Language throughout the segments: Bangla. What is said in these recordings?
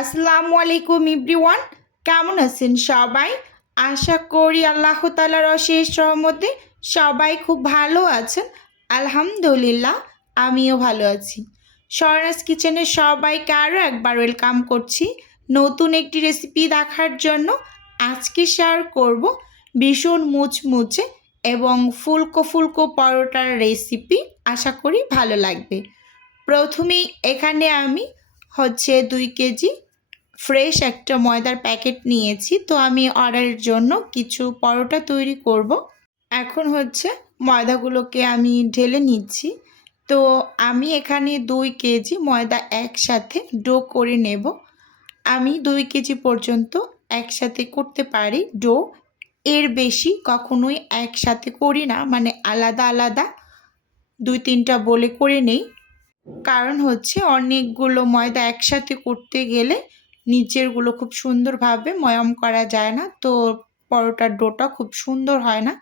আসসালামু আলাইকুম এভরিওয়ান, কেমন আছেন সবাই? আশা করি আল্লাহ তাআলার অশেষ রহমতে সবাই খুব ভালো আছেন। আলহামদুলিল্লাহ, আমিও ভালো আছি। স্বর্ণাস কিচেনে সবাইকে আরও একবার ওয়েলকাম করছি নতুন একটি রেসিপি দেখার জন্য। আজকে শেয়ার করব ভীষণ মুচমুচে এবং ফুলকো ফুলকো পরোটার রেসিপি। আশা করি ভালো লাগবে। প্রথমেই এখানে আমি 2 কেজি ফ্রেশ একটা ময়দার প্যাকেট নিয়েছি। তো আমি অর্ডারের জন্য কিছু পরোটা তৈরি করব। এখন ময়দাগুলোকে আমি ঢেলে নিচ্ছি। তো আমি এখানে 2 কেজি ময়দা একসাথে ডো করে নেব। আমি 2 কেজি পর্যন্ত একসাথে করতে পারি ডো, এর বেশি কখনোই একসাথে করি না, মানে আলাদা আলাদা 2-3টা বলে করে নেই। কারণ অনেকগুলো ময়দা একসাথে করতে গেলে নিচেরগুলো খুব সুন্দরভাবে ময়াম করা যায় না, তো পরোটার ডোটা খুব সুন্দর হয় না।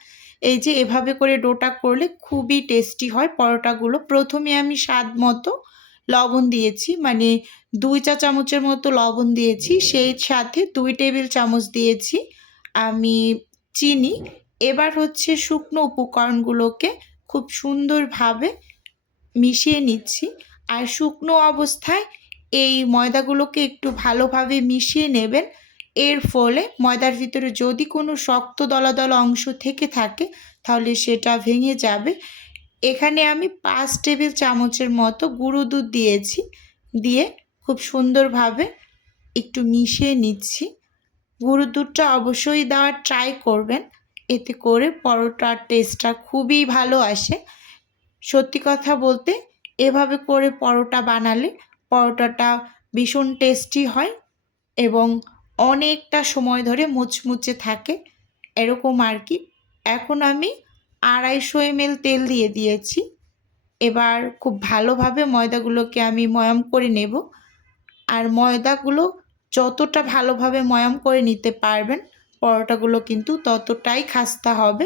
এই যে এভাবে করে ডোটা করলে খুবই টেস্টি হয় পরোটাগুলো। প্রথমে আমি স্বাদ মতো লবণ দিয়েছি, মানে 2 চা চামচের মতো লবণ দিয়েছি। সেই সাথে 2 টেবিল চামচ দিয়েছি আমি চিনি। এবার শুকনো উপকরণগুলোকে খুব সুন্দরভাবে মিশিয়ে নিচ্ছি। আর শুকনো অবস্থায় এই ময়দাগুলোকে একটু ভালোভাবে মিশিয়ে নেবেন। এর ফলে ময়দার ভিতরে যদি কোনো শক্ত দলা দলা অংশ থেকে থাকে তাহলে সেটা ভেঙে যাবে। এখানে আমি 5 টেবিল চামচের মতো গুঁড়ো দুধ দিয়েছি, দিয়ে খুব সুন্দরভাবে একটু মিশিয়ে নিচ্ছি। গুঁড়ো দুধটা অবশ্যই দেওয়ার ট্রাই করবেন, এতে করে পরোটার টেস্টটা খুবই ভালো আসে। সত্যি কথা বলতে এভাবে করে পরোটা বানালে পরোটাটা ভীষণ টেস্টি হয় এবং অনেকটা সময় ধরে মুচমুচে থাকে, এরকম আর কি। এখন আমি 250 ml তেল দিয়ে দিয়েছি। এবার খুব ভালোভাবে ময়দাগুলোকে আমি ময়াম করে নেব। আর ময়দাগুলো যতটা ভালোভাবে ময়াম করে নিতে পারবেন পরোটাগুলো কিন্তু ততটাই খাস্তা হবে,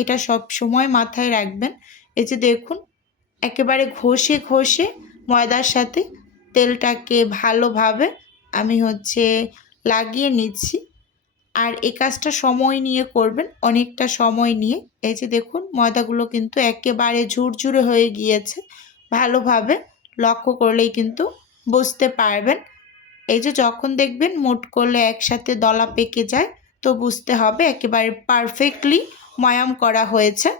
এটা সব সময় মাথায় রাখবেন। এই যে দেখুন, একেবারে ঘষে ঘষে ময়দার সাথে তেলটাকে ভালোভাবে আমি লাগিয়ে নিচ্ছি। আর এই কাজটা সময় নিয়ে করবেন, অনেকটা সময় নিয়ে। এই যে দেখুন, ময়দাগুলো কিন্তু একেবারে ঝুরঝুরে হয়ে গিয়েছে। ভালোভাবে লক্ষ্য করলেই কিন্তু বুঝতে পারবেন। এই যে যখন দেখবেন মুঠ করলে একসাথে দলা পেকে যায়, তো বুঝতে হবে একেবারে পারফেক্টলি ময়াম করা হয়েছে।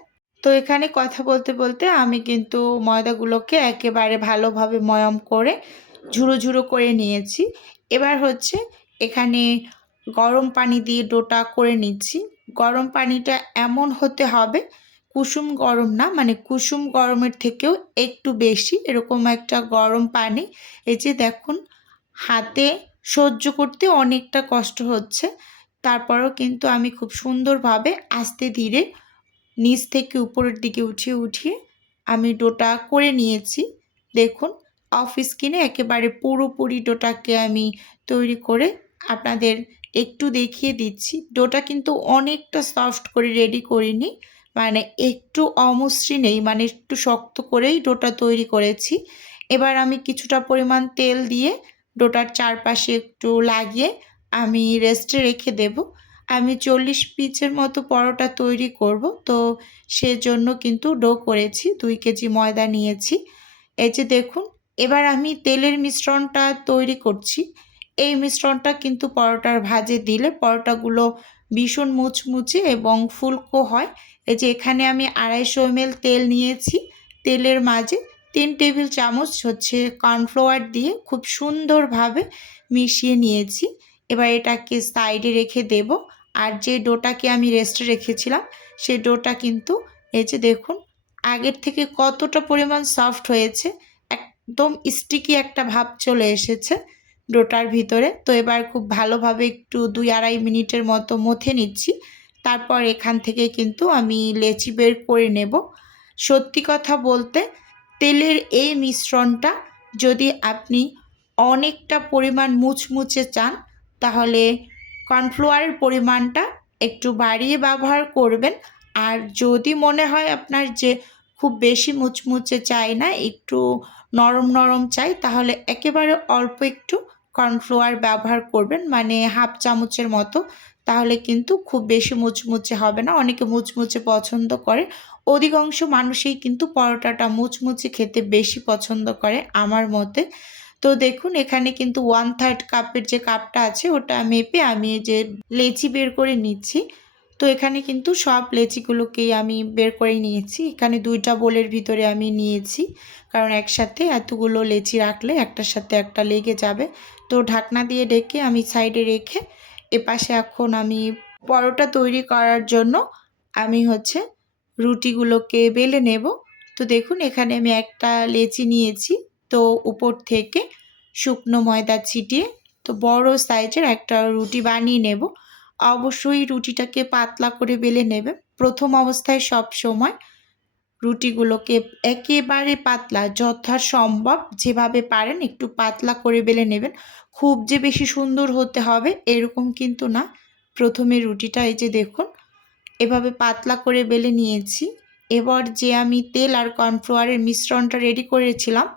তো এখানে কথা বলতে বলতে আমি কিন্তু ময়দাগুলোকে একেবারে ভালোভাবে ময়াম করে ঝুড়ো ঝুড়ো করে নিয়েছি। এবার এখানে গরম পানি দিয়ে ডোটা করে নিচ্ছি। গরম পানিটা এমন হতে হবে, কুসুম গরম না, মানে কুসুম গরমের থেকেও একটু বেশি, এরকম একটা গরম পানি। এই যে দেখুন, হাতে সহ্য করতে অনেকটা কষ্ট হচ্ছে, তারপরেও কিন্তু আমি খুব সুন্দরভাবে আস্তে ধীরে নিচ থেকে উপরের দিকে উঠিয়ে উঠিয়ে আমি ডোটা করে নিয়েছি। দেখুন, অফ স্ক্রিনে একেবারে পুরোপুরি ডোটাকে আমি তৈরি করে আপনাদের একটু দেখিয়ে দিচ্ছি। ডোটা কিন্তু অনেকটা সফট করে রেডি করিনি, মানে একটু অমসৃণেই, মানে একটু শক্ত করেই ডোটা তৈরি করেছি। এবার আমি কিছুটা পরিমাণ তেল দিয়ে ডোটার চারপাশে একটু লাগিয়ে আমি রেস্টে রেখে দেব। আমি 40 পিসের মতো পরোটা তৈরি করব, তো সেজন্য কিন্তু ডো করেছি। 2 কেজি ময়দা নিয়েছি। এই যে দেখুন, এবার আমি তেলের মিশ্রণটা তৈরি করছি। এই মিশ্রণটা কিন্তু পরোটার ভাজে দিলে পরোটাগুলো ভীষণ মুচমুচে এবং ফুলকো হয়। এই যে এখানে আমি 250 ml তেল নিয়েছি। তেলের মাঝে 3 টেবিল চামচ কর্নফ্লাওয়ার দিয়ে খুব সুন্দরভাবে মিশিয়ে নিয়েছি। এবার এটাকে সাইডে রেখে দেব। আর যে ডোটাকে আমি রেস্টে রেখেছিলাম সেই ডোটা কিন্তু এই যে দেখুন আগের থেকে কতটা পরিমাণ সফট হয়েছে, একদম স্টিকি একটা ভাব চলে এসেছে ডোটার ভিতরে। তো এবার খুব ভালোভাবে একটু 2-2.5 মিনিটের মতো মথে নিচ্ছি। তারপর এখান থেকে কিন্তু আমি লেচি বের করে নেব। সত্যি কথা বলতে তেলের এই মিশ্রণটা যদি আপনি অনেকটা পরিমাণ মুচমুচে চান তাহলে কর্নফ্লাওয়ারের পরিমাণটা একটু বাড়িয়ে ব্যবহার করবেন। আর যদি মনে হয় আপনার যে খুব বেশি মুচমুচে চাই না, একটু নরম নরম চাই, তাহলে একেবারে অল্প একটু কর্নফ্লাওয়ার ব্যবহার করবেন, মানে হাফ চামচের মতো। তাহলে কিন্তু খুব বেশি মুচমুচে হবে না। অনেকে মুচমুচে পছন্দ করে, অধিকাংশ মানুষই কিন্তু পরোটাটা মুচমুচে খেতে বেশি পছন্দ করে আমার মতে। তো দেখুন এখানে কিন্তু 1/3 কাপের যে কাপটা আছে ওটা মেপে আমি এই যে লেচি বের করে নিচ্ছি। তো এখানে কিন্তু সব লেচিগুলোকেই আমি বের করে নিয়েছি। এখানে 2টা বোলের ভিতরে আমি নিয়েছি, কারণ একসাথে এতগুলো লেচি রাখলে একটার সাথে একটা লেগে যাবে। তো ঢাকনা দিয়ে ঢেকে আমি সাইডে রেখে এপাশে এখন আমি পরোটা তৈরি করার জন্য আমি হচ্ছে রুটিগুলোকে বেলে নেব। তো দেখুন এখানে আমি একটা লেচি নিয়েছি, তো উপর থেকে শুকনো ময়দা ছিটিয়ে তো বড় সাইজের একটা রুটি বানিয়ে নেব। অবশ্যই রুটিটাকে পাতলা করে বেলে নেবেন। প্রথম অবস্থায় সব সময় রুটিগুলোকে একেবারে পাতলা, যথাসম্ভব যেভাবে পারেন একটু পাতলা করে বেলে নেবেন। খুব যে বেশি সুন্দর হতে হবে এরকম কিন্তু না। প্রথমে রুটিটা এই যে দেখুন এভাবে পাতলা করে বেলে নিয়েছি। এবার যে আমি তেল আর কর্নফ্লাওয়ারের মিশ্রণটা রেডি করেছিলাম,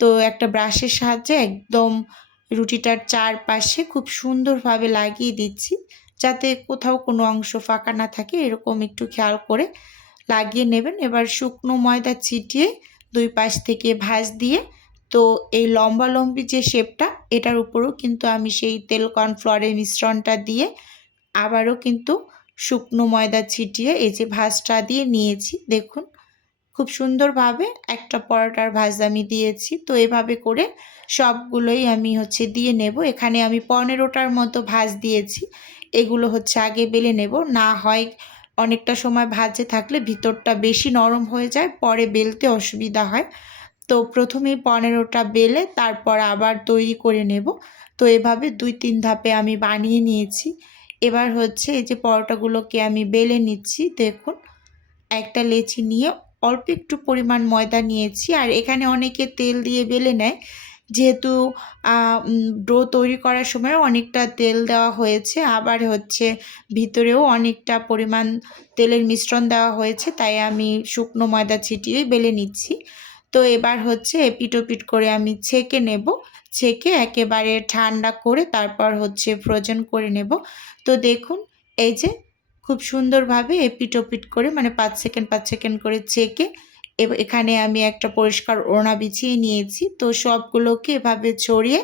তো একটা ব্রাশের সাহায্যে একদম রুটিটার চারপাশে খুব সুন্দরভাবে লাগিয়ে দিচ্ছি, যাতে কোথাও কোনো অংশ ফাঁকা না থাকে। এরকম একটু খেয়াল করে লাগিয়ে নেবেন। এবার শুকনো ময়দা ছিটিয়ে দুই পাশ থেকে ভাঁজ দিয়ে তো এই লম্বালম্বি যে শেপটা, এটার উপরেও কিন্তু আমি সেই তেল কর্নফ্লাওয়ারের মিশ্রণটা দিয়ে আবারও কিন্তু শুকনো ময়দা ছিটিয়ে এই যে ভাঁজটা দিয়ে নিয়েছি। দেখুন খুব সুন্দরভাবে একটা পরোটার ভাঁজ আমি দিয়েছি। তো এভাবে করে সবগুলোই আমি হচ্ছে দিয়ে নেব। এখানে আমি 15টার মতো ভাঁজ দিয়েছি। এগুলো হচ্ছে আগে বেলে নেব, না হয় অনেকটা সময় ভাজে থাকলে ভিতরটা বেশি নরম হয়ে যায়, পরে বেলতে অসুবিধা হয়। তো প্রথমেই 15টা বেলে তারপর আবার তৈরি করে নেব। তো এভাবে 2-3 ধাপে আমি বানিয়ে নিয়েছি। এবার হচ্ছে এই যে পরোটাগুলোকে আমি বেলে নিচ্ছি। দেখুন একটা লেচি নিয়ে অল্প একটু পরিমাণ ময়দা নিয়েছি, আর এখানে অনেকে তেল দিয়ে বেলে নেয়। যেহেতু ডো তৈরি করার সময় অনেকটা তেল দেওয়া হয়েছে, আবার হচ্ছে ভিতরেও অনেকটা পরিমাণ তেলের মিশ্রণ দেওয়া হয়েছে, তাই আমি শুকনো ময়দা ছিটিয়েই বেলে নিচ্ছি। তো এবার হচ্ছে এপিট ওপিট করে আমি ছেঁকে নেব। ছেঁকে একেবারে ঠান্ডা করে তারপর হচ্ছে ফ্রোজেন করে নেব। তো দেখুন এই যে খুব সুন্দরভাবে এপিট ওপিট করে, মানে 5 সেকেন্ড 5 সেকেন্ড করে ছেঁকে এখানে আমি একটা পরিষ্কার ওড়না বিছিয়ে নিয়েছি। তো সবগুলোকে এভাবে ছড়িয়ে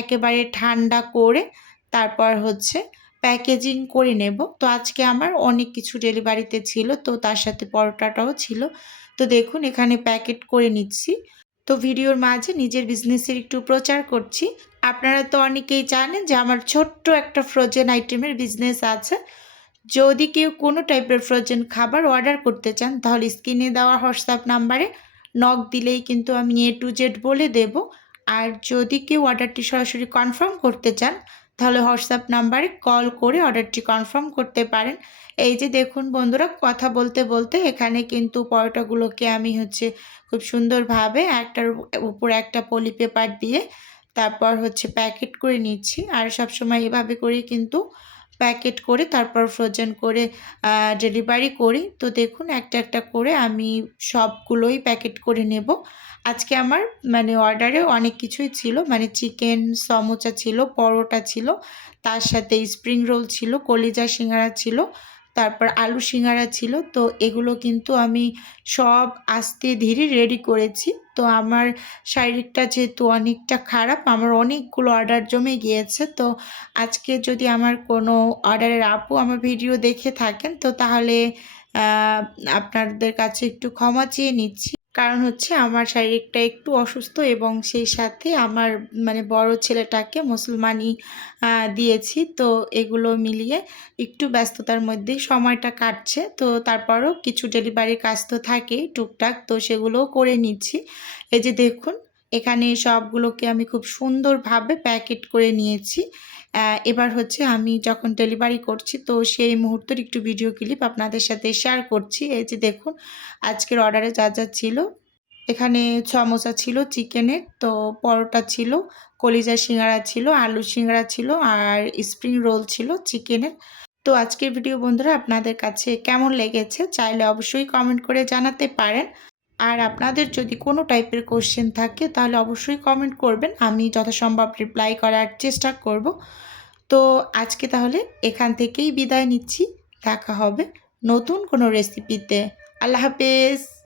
একেবারে ঠান্ডা করে তারপর হচ্ছে প্যাকেজিং করে নেব। তো আজকে আমার অনেক কিছু ডেলিভারিতে ছিল, তো তার সাথে পরোটাটাও ছিল। তো দেখুন এখানে প্যাকেট করে নিচ্ছি। তো ভিডিওর মাঝে নিজের বিজনেসের একটু প্রচার করছি। আপনারা তো অনেকেই জানেন যে আমার ছোট্ট একটা ফ্রোজেন আইটেমের বিজনেস আছে। যদি কেউ কোনো টাইপের ফ্রোজেন খাবার অর্ডার করতে চান, তাহলে স্ক্রিনে দেওয়া হোয়াটসঅ্যাপ নাম্বারে নক দিলেই কিন্তু আমি A to Z বলে দেব। আর যদি কেউ অর্ডারটি সরাসরি কনফার্ম করতে চান, তাহলে হোয়াটসঅ্যাপ নাম্বারে কল করে অর্ডারটি কনফার্ম করতে পারেন। এই যে দেখুন বন্ধুরা, কথা বলতে বলতে এখানে কিন্তু পরোটাগুলোকে আমি হচ্ছে খুব সুন্দরভাবে একটার উপর একটা পলি পেপার দিয়ে তারপর হচ্ছে প্যাকেট করে নিচ্ছি। আর সবসময় এভাবে করেই কিন্তু প্যাকেট করে তারপর ফ্রোজেন করে ডেলিভারি করি। তো দেখুন একটা একটা করে আমি সবগুলোই প্যাকেট করে নেব। আজকে আমার মানে অর্ডারে অনেক কিছুই ছিল, মানে চিকেন সমোসা ছিল, পরোটা ছিল, তার সাথে স্প্রিং রোল ছিল, কলিজা সিঙ্গারা ছিল, তারপর আলু সিঙ্গারা ছিল। তো এগুলো কিন্তু আমি সব আস্তে ধীরে রেডি করেছি। তো আমার শারীরিকটা যেহেতু অনেকটা খারাপ, আমার অনেকগুলো অর্ডার জমে গিয়েছে। তো আজকে যদি আমার কোনো অর্ডারের আপু আমার ভিডিও দেখে থাকেন, তো তাহলে আপনাদের কাছে একটু ক্ষমা চেয়ে নিচ্ছি। কারণ হচ্ছে আমার শারীরিকটা একটু অসুস্থ, এবং সেই সাথে আমার মানে বড় ছেলেটাকে মুসলমানি দিয়েছি। তো এগুলো মিলিয়ে একটু ব্যস্ততার মধ্যেই সময়টা কাটছে। তো তারপরও কিছু ডেলিভারির কাজ তো থাকেই টুকটাক, তো সেগুলোও করে নিচ্ছি। এই যে দেখুন এখানে সবগুলোকে আমি খুব সুন্দরভাবে প্যাকেট করে নিয়েছি। এবার হচ্ছে আমি যখন ডেলিভারি করছি, তো সেই মুহূর্তের একটু ভিডিও ক্লিপ আপনাদের সাথে শেয়ার করছি। এই যে দেখুন আজকের অর্ডারে যা যা ছিল, এখানে সমোসা ছিল চিকেনের, তো পরোটা ছিল, কলিজা সিঙ্গারা ছিল, আলু সিঙ্গারা ছিল, আর স্প্রিং রোল ছিল চিকেনের। তো আজকের ভিডিও বন্ধুরা আপনাদের কাছে কেমন লেগেছে চাইলে অবশ্যই কমেন্ট করে জানাতে পারেন। আর আপনাদের যদি কোনো টাইপের কোশ্চেন থাকে তাহলে অবশ্যই কমেন্ট করবেন, আমি যথাসম্ভব রিপ্লাই করার চেষ্টা করব। তো আজকে তাহলে এখান থেকেই বিদায় নিচ্ছি, দেখা হবে নতুন কোনো রেসিপিতে। আল্লাহ হাফেজ।